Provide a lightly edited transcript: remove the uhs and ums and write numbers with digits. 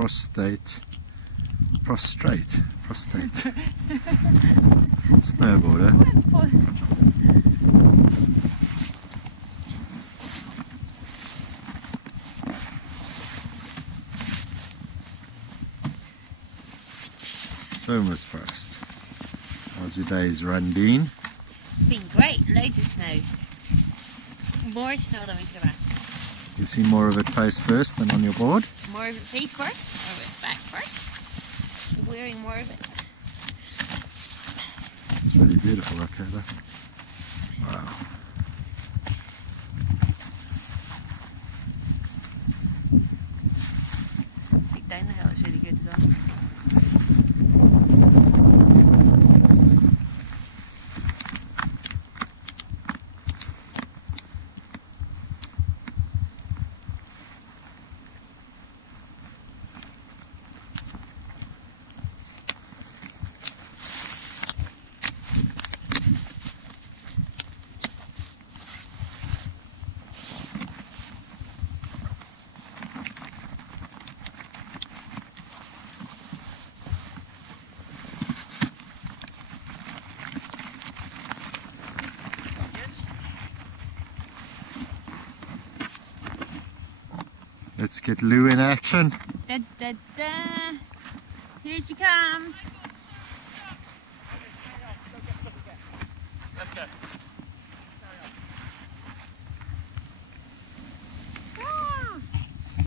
prostrate snowboarder. So Miss Frost, how's your day's run been? It's been great, loads of snow. More snow than we could have asked for. You see more of it face first than on your board? More of it face first, more of it back first. We're wearing more of it. It's really beautiful up here though. Wow. Down the hill is really good as well. Let's get Lou in action. Da, da, da. Here she comes. Let's go.